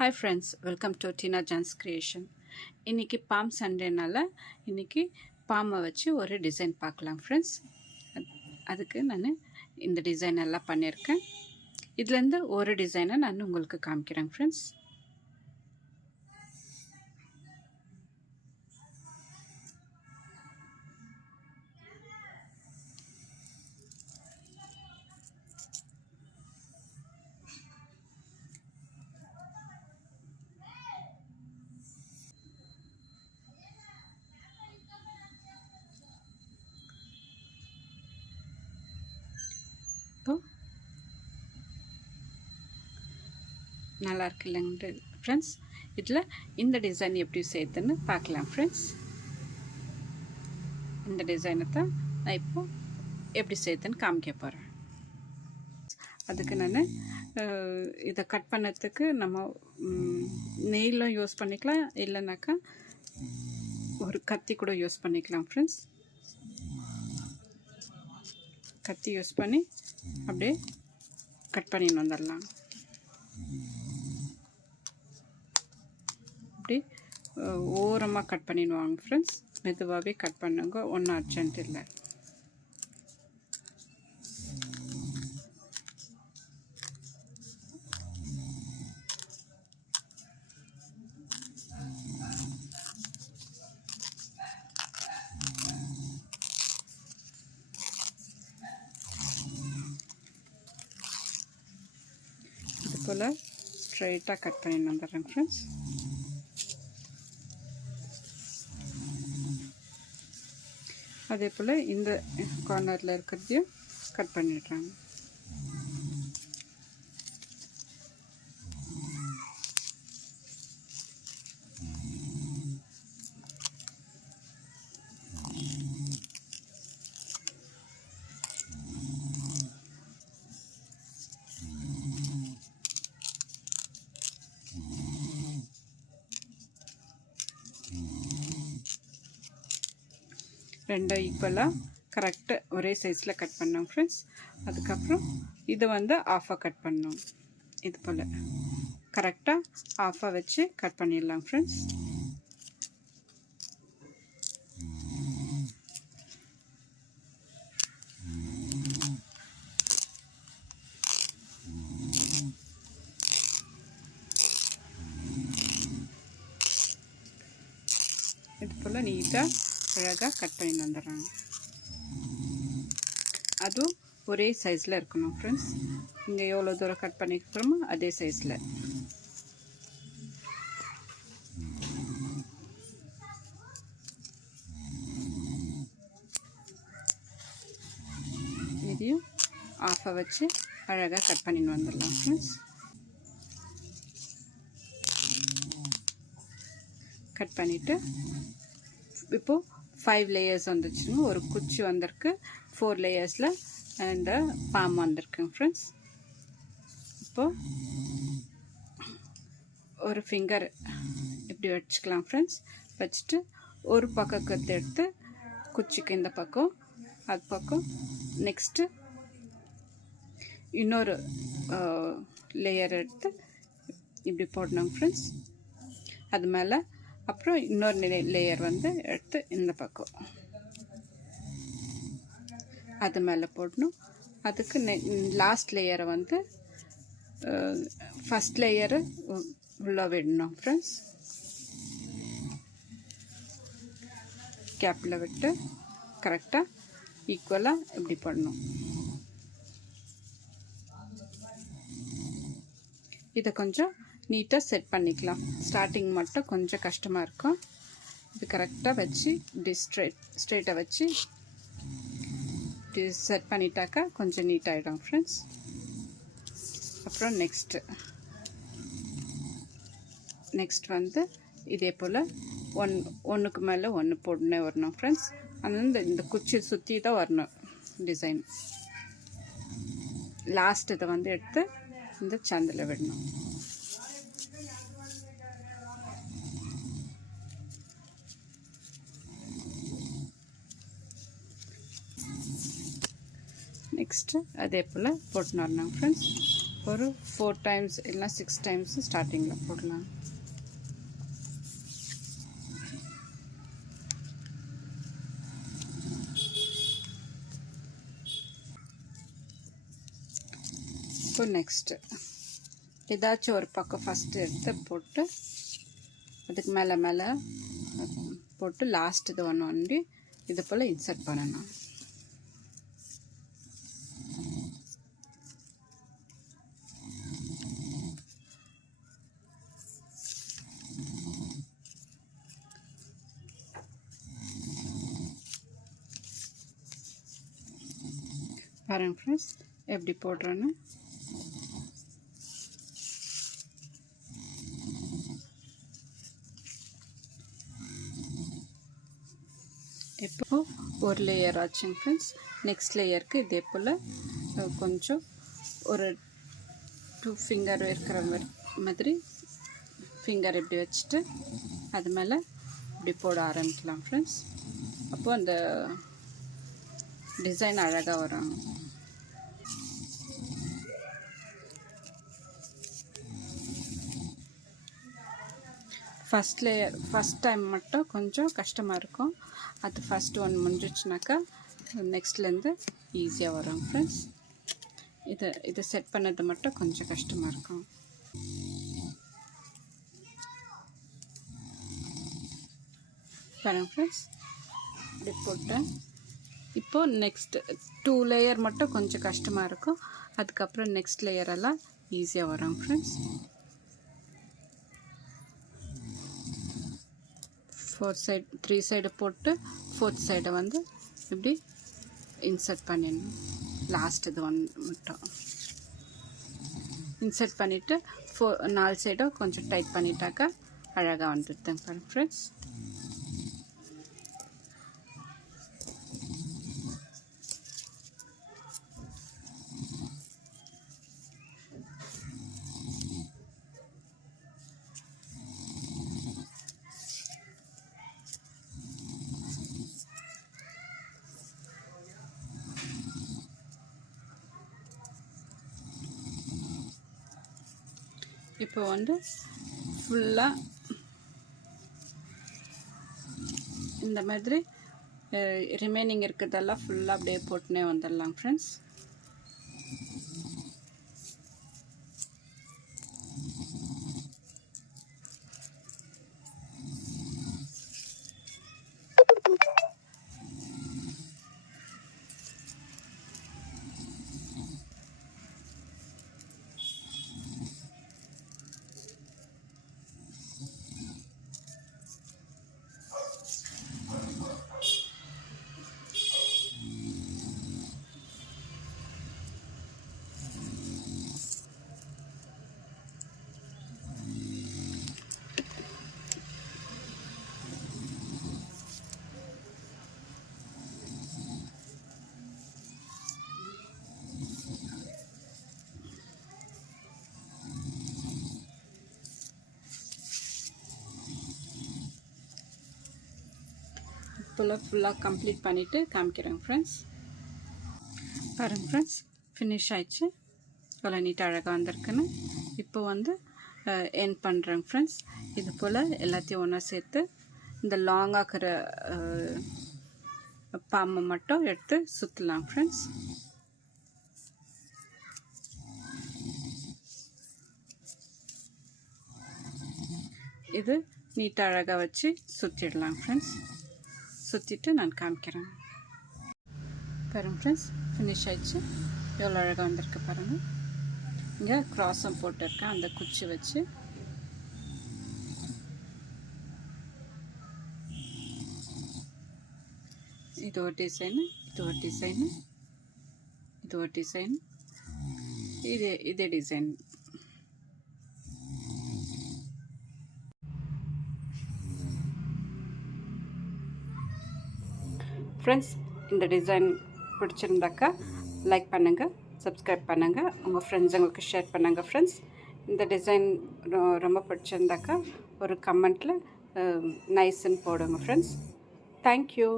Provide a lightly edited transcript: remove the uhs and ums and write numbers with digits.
Hi friends, welcome to Tina Jan's Creation. இன்னைக்கு bomb சண்டேனால இன்னைக்கு பாமை வச்சு ஒரு டிசைன் பார்க்கலாம் ஃப்ரெண்ட்ஸ். அதுக்கு நான் இந்த டிசைன் எல்லாம் பண்ணியிருக்கேன். இதுலேருந்து ஒரு டிசைனை நான் உங்களுக்கு காமிக்கிறேன் ஃப்ரெண்ட்ஸ். நல்லா இருக்கு இல்லைங்க ஃப்ரெண்ட்ஸ். இதில் இந்த டிசைன் எப்படி செய்யுதுன்னு பார்க்கலாம் ஃப்ரெண்ட்ஸ். இந்த டிசைனை தான் நான் இப்போ எப்படி செய்யுதுன்னு காமிக்க போகிறேன். அதுக்கு நான் இதை கட் பண்ணதுக்கு நம்ம நெயிலும் யூஸ் பண்ணிக்கலாம், இல்லைனாக்கா ஒரு கத்தி கூட யூஸ் பண்ணிக்கலாம் ஃப்ரெண்ட்ஸ். கத்தி யூஸ் பண்ணி அப்படியே கட் பண்ணின்னு வந்துடலாம். அப்படி ஓரமாக கட் பண்ணிடுவாங்க ஃப்ரெண்ட்ஸ். மெதுவாகவே கட் பண்ணுங்க, ஒன்றும் அர்ஜென்ட் இல்லை. இது போல் ஸ்ட்ரைட்டாக கட் பண்ணி வந்துடுறேன் ஃப்ரெண்ட்ஸ். அதே போல் இந்த கார்னரில் இருக்கிறதையும் கட் பண்ணிடுறாங்க. ரெண்டும் ஈக்குவலாக கரெக்டாக ஒரே சைஸில் கட் பண்ணோம் ஃப்ரெண்ட்ஸ். அதுக்கப்புறம் இதை ஆஃபாக கட் பண்ணோம். இது போல் கரெக்டாக ஆஃபாக வச்சு கட் பண்ணிடலாம் ஃப்ரெண்ட்ஸ். இது போல் நீட்டாக அழகாக கட் பண்ணி வந்துடுறாங்க. அதுவும் ஒரே சைஸில் இருக்கணும் ஃப்ரெண்ட்ஸ். இங்கே எவ்வளோ தூரம் கட் பண்ணிக்கிறோமோ அதே சைஸில். இதையும் ஆஃபாக வச்சு அழகாக கட் பண்ணின்னு வந்துடலாம் ஃப்ரெண்ட்ஸ். கட் பண்ணிவிட்டு இப்போது 5 லேயர்ஸ் வந்துச்சுங்க. ஒரு குச்சி வந்திருக்கு, 4 லேயர்ஸில் அண்ட் பாம் வந்திருக்குங்க ஃப்ரெண்ட்ஸ். இப்போது ஒரு ஃபிங்கர் இப்படி வச்சுக்கலாம் ஃப்ரெண்ட்ஸ். வச்சுட்டு ஒரு பக்கம் கற்று எடுத்து குச்சிக்கு இந்த பக்கம், அது பக்கம் நெக்ஸ்ட்டு இன்னொரு லேயர் எடுத்து இப்படி போடணும் ஃப்ரெண்ட்ஸ். அது மேலே அப்புறம் இன்னொரு லேயர் எடுத்து இந்த பக்கம் அது மேலே போடணும். அதுக்கு லாஸ்ட் லேயரை ஃபஸ்ட் லேயரு உள்ளே விடணும் ஃப்ரெண்ட்ஸ். கேப்பில் விட்டு கரெக்டாக ஈக்குவலாக இப்படி பண்ணணும். இதை கொஞ்சம் நீட்டாக செட் பண்ணிக்கலாம். ஸ்டார்டிங் மட்டும் கொஞ்சம் கஷ்டமாக இருக்கும். இது கரெக்டாக வச்சு இப்படி ஸ்ட்ரெயிட்டாக வச்சு இப்படி செட் பண்ணிட்டாக்கா கொஞ்சம் நீட்டாகிடும் ஃப்ரெண்ட்ஸ். அப்புறம் நெக்ஸ்ட் இதே போல் ஒன்றுக்கு மேலே ஒன்று போட்டுனே வரணும் ஃப்ரெண்ட்ஸ். அது இந்த குச்சி சுற்றி தான் வரணும் டிசைன். லாஸ்ட் இதை எடுத்து இந்த சந்தில் விடணும். நெக்ஸ்ட்டு அதே போல் போட்டுன்னு வரணும் ஃப்ரெண்ட்ஸ். ஒரு 4 டைம்ஸ் இல்லைனா 6 டைம்ஸ் ஸ்டார்டிங்கில் போடலாம். இப்போ நெக்ஸ்ட்டு ஏதாச்சும் ஒரு பக்கம் ஃபஸ்ட்டு எடுத்து போட்டு அதுக்கு மேலே மேலே போட்டு லாஸ்ட் இது ஒன்று இது போல் இன்சர்ட் பண்ணணும். பாருங்க ஃப்ரெண்ட்ஸ் எப்படி போடுறேன்னு. இப்போ ஒரு லேயர் ஆச்சுங்க ஃப்ரெண்ட்ஸ். நெக்ஸ்ட் லேயருக்கு இதே போல் கொஞ்சம் ஒரு 2 ஃபிங்கர் இருக்கிற மாதிரி ஃபிங்கர் இப்படி வச்சுட்டு அது மேலே இப்படி போட ஆரம்பிக்கலாம் ஃப்ரெண்ட்ஸ். அப்போது அந்த டிசைன் அழகாக வரும். ஃபஸ்ட் டைம் மட்டும் கொஞ்சம் கஷ்டமாக இருக்கும். அது ஃபஸ்ட்டு ஒன்று முடிஞ்சிச்சுனாக்கா நெக்ஸ்ட்லேருந்து ஈஸியாக வரும் ஃப்ரெண்ட்ஸ். இதை செட் பண்ணது மட்டும் கொஞ்சம் கஷ்டமாக இருக்கும். பாருங்க ஃப்ரெண்ட்ஸ் இப்படி போட்டேன். இப்போது நெக்ஸ்ட்டு 2 லேயர் மட்டும் கொஞ்சம் கஷ்டமாக இருக்கும். அதுக்கப்புறம் நெக்ஸ்ட் லேயரெல்லாம் ஈஸியாக வரும் ஃப்ரெண்ட்ஸ். 3 சைடு போட்டு 4th சைடை வந்து இப்படி இன்சர்ட் பண்ணிடணும். லாஸ்ட் இது மட்டும் இன்சர்ட் பண்ணிவிட்டு 4 சைடும் கொஞ்சம் டைட் பண்ணிட்டாக்கா அழகாக வந்துடுதுங்க பாருங்க ஃப்ரெண்ட்ஸ். இப்போ வந்து ஃபுல்லாக இந்த மாதிரி ரிமைனிங் இருக்கிறதெல்லாம் ஃபுல்லாக அப்படியே போட்டுனே வந்துடலாம் ஃப்ரெண்ட்ஸ். ஃபுல்லாக கம்ப்ளீட் பண்ணிவிட்டு காமிக்கிறேங்க ஃப்ரெண்ட்ஸ். பாருங்கள் ஃப்ரெண்ட்ஸ் ஃபினிஷ் ஆயிடுச்சு. இவ்வளோ நீட்டாக அழகாக வந்திருக்குன்னு. இப்போ வந்து எண்ட் பண்ணுறேங்க ஃப்ரெண்ட்ஸ். இது போல் எல்லாத்தையும் ஒன்றா சேர்த்து இந்த லாங்காகிற பாம்பை மட்டும் எடுத்து சுற்றலாம் ஃப்ரெண்ட்ஸ். இது நீட்டாக அழகாக வச்சு சுற்றிடலாம் ஃப்ரெண்ட்ஸ். சுற்றிட்டு நான் காமிக்கிறேன். பாருங்கள் ஃப்ரெண்ட்ஸ் ஃபினிஷ் ஆயிடுச்சு. எவ்வளோ அழகாக வந்திருக்கு பாருங்கள். இங்கே க்ராஸும் போட்டிருக்கேன் அந்த குச்சி வச்சு. இது ஒரு டிசைனு, இது ஒரு டிசைனு, இது ஒரு டிசைன், இதே டிசைன். ஃப்ரெண்ட்ஸ் இந்த டிசைன் பிடிச்சிருந்தாக்கா லைக் பண்ணுங்கள், சப்ஸ்கிரைப் பண்ணுங்கள், உங்கள் ஃப்ரெண்ட்ஸுங்களுக்கு ஷேர் பண்ணுங்கள் ஃப்ரெண்ட்ஸ். இந்த டிசைன் ரொம்ப பிடிச்சிருந்தாக்கா ஒரு கமெண்ட்டில் நைஸ்ன்னு போடுங்க ஃப்ரெண்ட்ஸ். தேங்க்யூ.